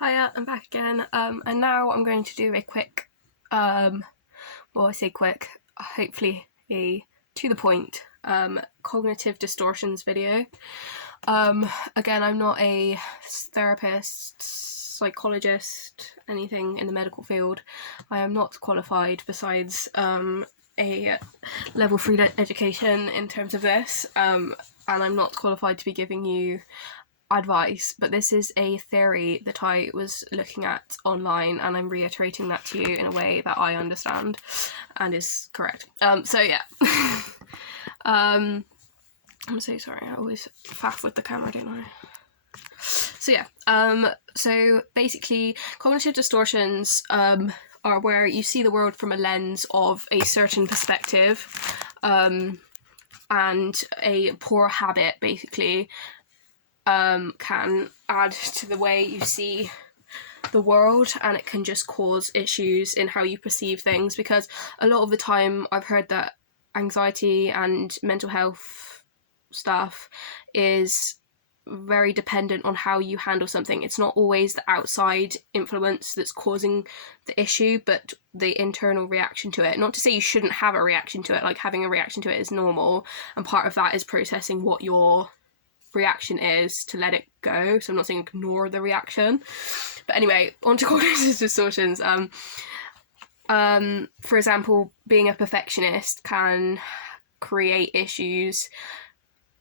Hiya, I'm back again, and now I'm going to do a quick, well, I say quick, hopefully a to the point, cognitive distortions video. Again, I'm not a therapist, psychologist, anything in the medical field. I am not qualified besides a level 3 education in terms of this, and I'm not qualified to be giving you advice, but this is a theory that I was looking at online, and I'm reiterating that to you in a way that I understand and is correct. So yeah. I'm so sorry, I always faff with the camera, don't I? So yeah, so basically cognitive distortions are where you see the world from a lens of a certain perspective, and a poor habit basically can add to the way you see the world, and it can just cause issues in how you perceive things, because a lot of the time I've heard that anxiety and mental health stuff is very dependent on how you handle something. It's not always the outside influence that's causing the issue, but the internal reaction to it. Not to say you shouldn't have a reaction to it, like having a reaction to it is normal, and part of that is processing what your reaction is to let it go. So I'm not saying ignore the reaction, but anyway, on to cognitive distortions. For example, being a perfectionist can create issues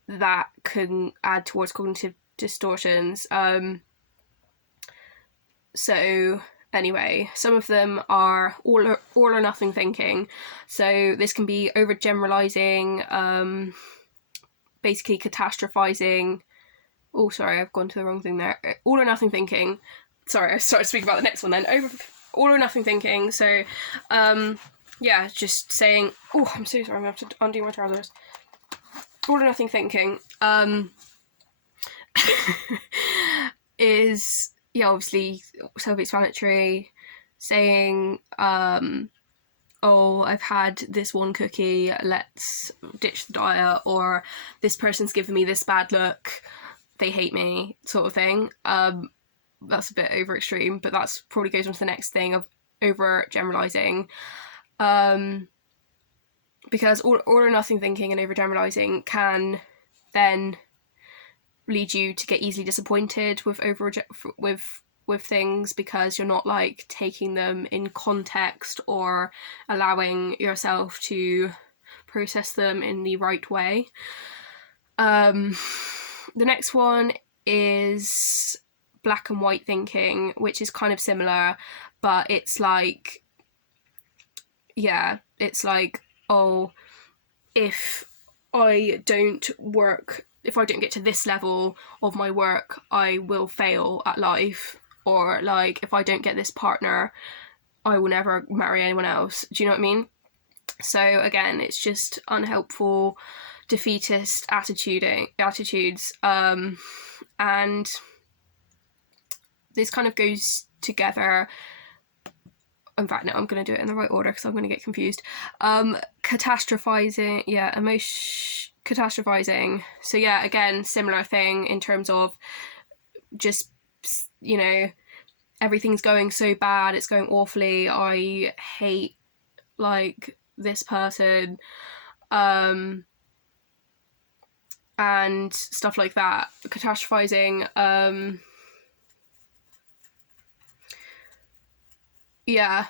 that can add towards cognitive distortions. So anyway, some of them are all or nothing thinking. So this can be overgeneralizing, basically catastrophizing. Oh, sorry, I've gone to the wrong thing there. All or nothing thinking. Sorry, I started speaking about the next one then. All or nothing thinking. So, yeah, just saying. Oh, I'm so sorry. I'm going to have to undo my trousers. All or nothing thinking is, yeah, obviously self-explanatory. Saying, oh, I've had this one cookie, let's ditch the diet, or this person's given me this bad look, they hate me, sort of thing. That's a bit over extreme, but that's probably goes on to the next thing of over generalizing. Because all or nothing thinking and over generalizing can then lead you to get easily disappointed with with things, because you're not like taking them in context or allowing yourself to process them in the right way. The next one is black and white thinking, which is kind of similar, but it's like, yeah, it's like, oh, if I don't get to this level of my work, I will fail at life. Or like, if I don't get this partner, I will never marry anyone else. Do you know what I mean? So again, it's just unhelpful, defeatist attitudes, and this kind of goes together. In fact, no, I'm going to do it in the right order because I'm going to get confused. Catastrophizing, yeah, catastrophizing. So yeah, again, similar thing in terms of just, you know, everything's going so bad, it's going awfully, I hate like this person, and stuff like that. Catastrophizing, yeah,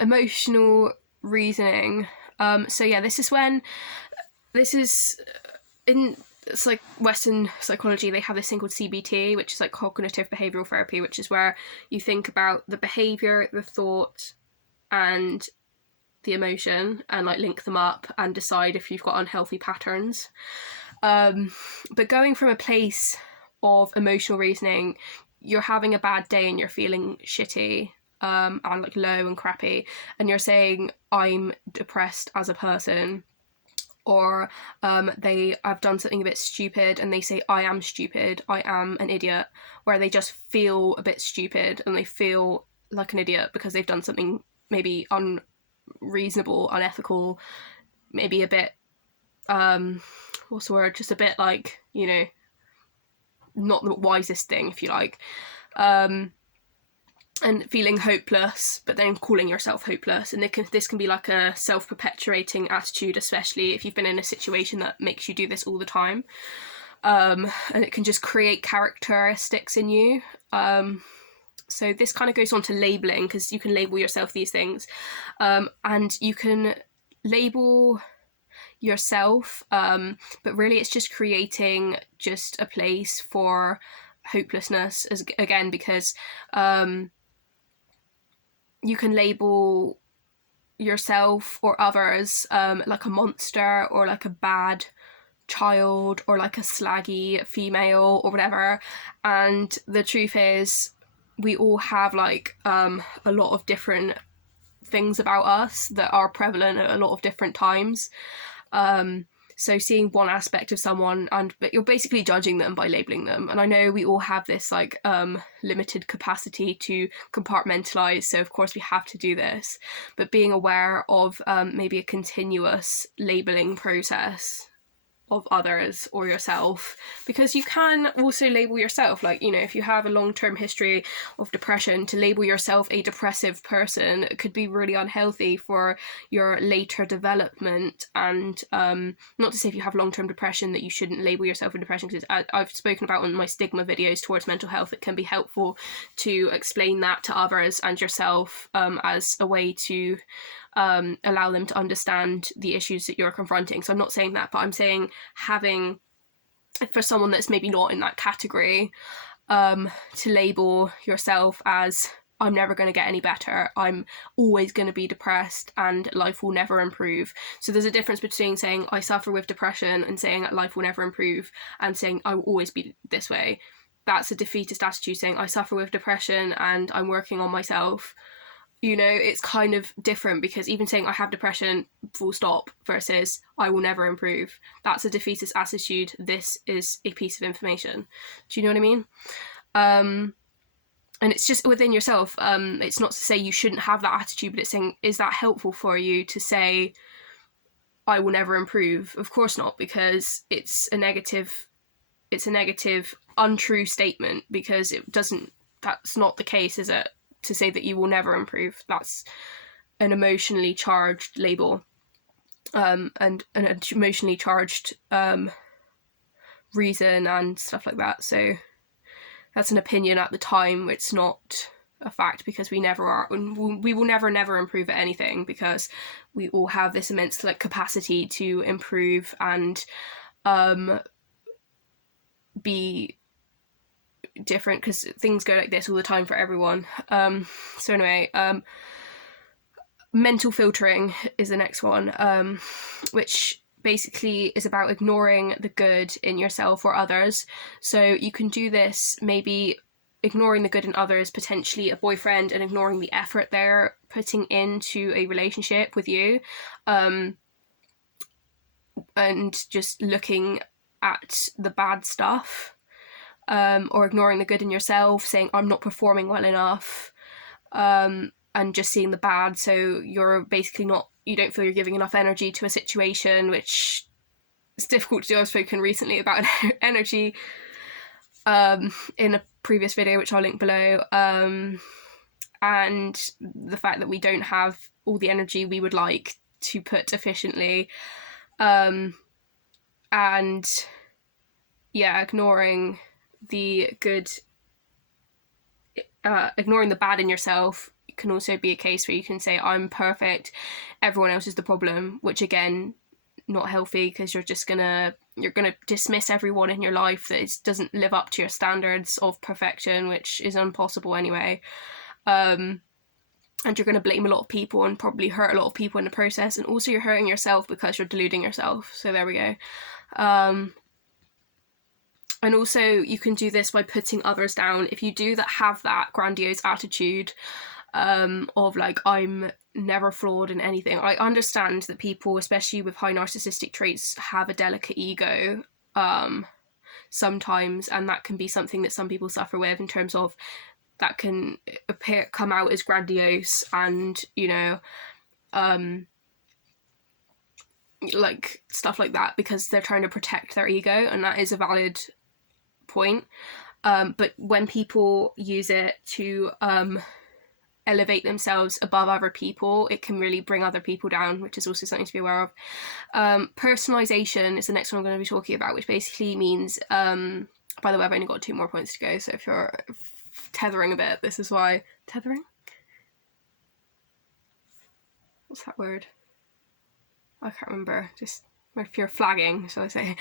emotional reasoning. So yeah, this is in, it's like Western psychology, they have this thing called CBT, which is like cognitive behavioral therapy, which is where you think about the behavior, the thought, and the emotion, and like link them up and decide if you've got unhealthy patterns. But going from a place of emotional reasoning, you're having a bad day and you're feeling shitty, and like low and crappy, and you're saying, I'm depressed as a person, or I've done something a bit stupid and they say, I am stupid, I am an idiot, where they just feel a bit stupid and they feel like an idiot because they've done something maybe unreasonable, unethical, maybe a bit, what's the word, just a bit like, you know, not the wisest thing, if you like. and feeling hopeless, but then calling yourself hopeless. And this can be like a self-perpetuating attitude, especially if you've been in a situation that makes you do this all the time. And it can just create characteristics in you. So this kind of goes on to labeling, because you can label yourself these things. And you can label yourself, but really it's just creating just a place for hopelessness, again, because you can label yourself or others like a monster, or like a bad child, or like a slaggy female, or whatever. And the truth is, we all have like a lot of different things about us that are prevalent at a lot of different times. So seeing one aspect of someone, but you're basically judging them by labeling them. And I know we all have this like limited capacity to compartmentalize, so of course we have to do this, but being aware of maybe a continuous labeling process of others or yourself, because you can also label yourself, like, you know, if you have a long-term history of depression, to label yourself a depressive person could be really unhealthy for your later development. And not to say if you have long-term depression that you shouldn't label yourself a depression, because I've spoken about on my stigma videos towards mental health, it can be helpful to explain that to others and yourself as a way to allow them to understand the issues that you're confronting. So I'm not saying that, but I'm saying having, for someone that's maybe not in that category, to label yourself as, I'm never going to get any better, I'm always going to be depressed, and life will never improve. So there's a difference between saying I suffer with depression and saying life will never improve, and saying I will always be this way. That's a defeatist attitude. Saying I suffer with depression and I'm working on myself, you know, it's kind of different, because even saying I have depression, full stop, versus I will never improve, that's a defeatist attitude. This is a piece of information. Do you know what I mean? And it's just within yourself. It's not to say you shouldn't have that attitude, but it's saying, is that helpful for you to say I will never improve? Of course not, because it's a negative, untrue statement, because that's not the case, is it? To say that you will never improve, that's an emotionally charged label, and an emotionally charged reason and stuff like that. So that's an opinion at the time. It's not a fact, because we never are, we will never improve at anything, because we all have this immense like capacity to improve and be different, because things go like this all the time for everyone. So anyway, mental filtering is the next one, which basically is about ignoring the good in yourself or others. So you can do this, maybe ignoring the good in others, potentially a boyfriend, and ignoring the effort they're putting into a relationship with you, and just looking at the bad stuff. Or ignoring the good in yourself, saying I'm not performing well enough, and just seeing the bad. So you're basically you don't feel you're giving enough energy to a situation, which is difficult to do. I've spoken recently about energy in a previous video, which I'll link below, and the fact that we don't have all the energy we would like to put efficiently, and yeah, ignoring the good, ignoring the bad in yourself can also be a case where you can say I'm perfect, everyone else is the problem, which again, not healthy, because you're gonna dismiss everyone in your life that doesn't live up to your standards of perfection, which is impossible anyway. And you're going to blame a lot of people and probably hurt a lot of people in the process, and also you're hurting yourself because you're deluding yourself. So there we go. And also you can do this by putting others down. If you do have that grandiose attitude of like, I'm never flawed in anything. I understand that people, especially with high narcissistic traits, have a delicate ego sometimes, and that can be something that some people suffer with, in terms of that can come out as grandiose and, you know, like stuff like that, because they're trying to protect their ego, and that is a valid point. But when people use it to elevate themselves above other people, it can really bring other people down, which is also something to be aware of. Personalization is the next one I'm going to be talking about, which basically means, by the way, I've only got 2 more points to go, so if you're tethering a bit, this is why. Tethering? What's that word? I can't remember. Just if you're flagging, shall I say.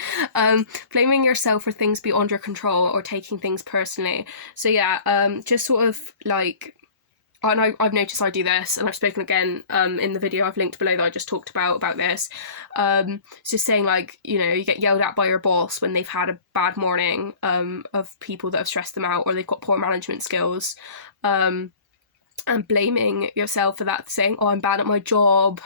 Blaming yourself for things beyond your control or taking things personally. So yeah, just sort of like, and I've noticed I do this, and I've spoken again in the video I've linked below that I just talked about this. It's just saying, like, you know, you get yelled at by your boss when they've had a bad morning, of people that have stressed them out, or they've got poor management skills, and blaming yourself for that, saying, oh, I'm bad at my job,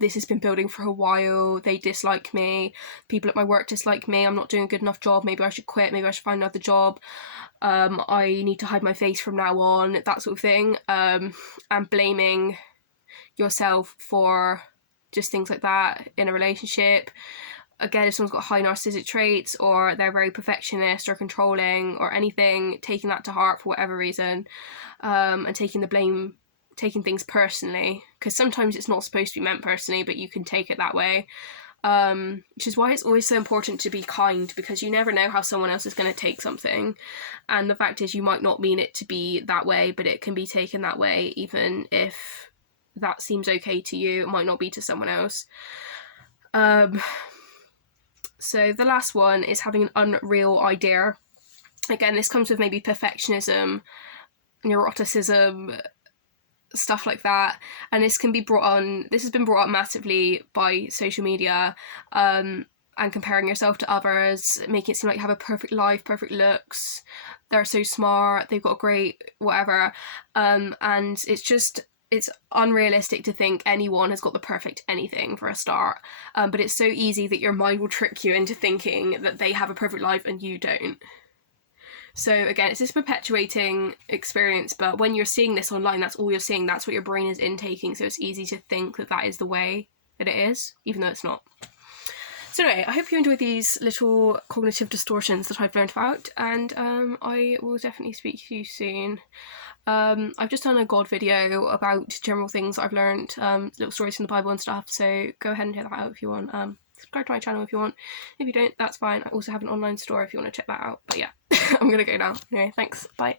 this has been building for a while, they dislike me, people at my work dislike me, I'm not doing a good enough job, maybe I should quit, maybe I should find another job, I need to hide my face from now on, that sort of thing, and blaming yourself for just things like that in a relationship. Again, if someone's got high narcissistic traits, or they're very perfectionist or controlling or anything, taking that to heart for whatever reason, and taking the blame, taking things personally, because sometimes it's not supposed to be meant personally, but you can take it that way. Which is why it's always so important to be kind, because you never know how someone else is going to take something, and the fact is you might not mean it to be that way, but it can be taken that way, even if that seems okay to you, it might not be to someone else. So the last one is having an unreal idea. Again, this comes with maybe perfectionism, neuroticism, stuff like that, and this can be brought on, this has been brought up massively by social media, and comparing yourself to others, making it seem like you have a perfect life, perfect looks, they're so smart, they've got great whatever, and it's unrealistic to think anyone has got the perfect anything for a start, but it's so easy that your mind will trick you into thinking that they have a perfect life and you don't. So again, it's this perpetuating experience, but when you're seeing this online, that's all you're seeing, that's what your brain is intaking, so it's easy to think that that is the way that it is, even though it's not. So anyway, I hope you enjoyed these little cognitive distortions that I've learned about, and I will definitely speak to you soon. I've just done a God video about general things I've learned, little stories from the Bible and stuff, so go ahead and check that out if you want. Subscribe to my channel if you want. If you don't, that's fine. I also have an online store if you want to check that out. But yeah, I'm gonna go now. Anyway, thanks. Bye.